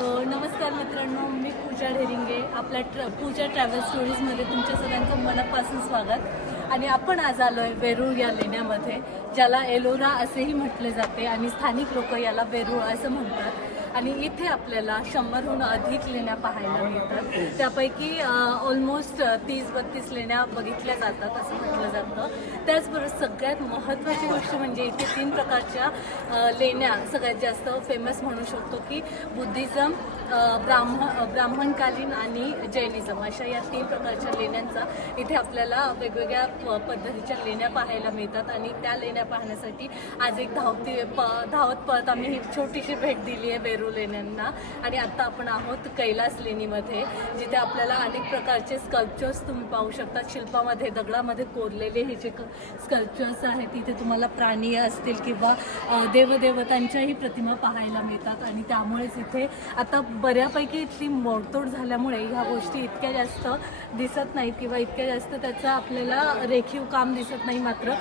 नमस्कार मित्रांनो मी पूजा ढेरिंगे आपल्या ट्र पूजा ट्रॅव्हल स्टोरीजमध्ये तुमच्या सगळ्यांचं मनापासून स्वागत. आणि आपण आज आलो आहे वेरूळ या लेण्यामध्ये ज्याला एलोरा असेही म्हटले जाते आणि स्थानिक लोक याला वेरूळ असं म्हणतात. आणि इथे आपल्याला शंभरहून अधिक लेण्या पाहायला मिळतात. त्यापैकी ऑलमोस्ट तीस बत्तीस लेण्या बघितल्या जातात असं म्हटलं जातं. त्याचबरोबर सगळ्यात महत्त्वाची गोष्ट म्हणजे इथे तीन प्रकारच्या लेण्या सगळ्यात जास्त फेमस म्हणू शकतो की बुद्धिझम ब्राह्मण ब्राह्मणकालीन आणि जैनिझम अशा या तीन प्रकारच्या लेण्यांचा इथे आपल्याला वेगवेगळ्या प- पद्धतीच्या लेण्या पाहायला मिळतात आणि त्या लेण्या पाहण्यासाठी आज एक धावती प धावत पळत आम्ही ही छोटीशी भेट दिली आहे वेरू लेण्यांना. आणि आत्ता आपण आहोत कैलास लेणीमध्ये जिथे आपल्याला अनेक प्रकारचे स्कल्पचर्स तुम्ही पाहू शकता. शिल्पामध्ये दगडामध्ये कोरलेले हे जे स्कल्पचर्स आहेत तिथे तुम्हाला प्राणी असतील किंवा देवदेवतांच्याही प्रतिमा पाहायला मिळतात. आणि त्यामुळेच इथे आता बऱ्यापैकी इथली मोडतोड झाल्यामुळे ह्या गोष्टी इतक्या जास्त दिसत नाहीत किंवा इतक्या जास्त त्याचं आपल्याला रेखीव काम दिसत नाही मात्र.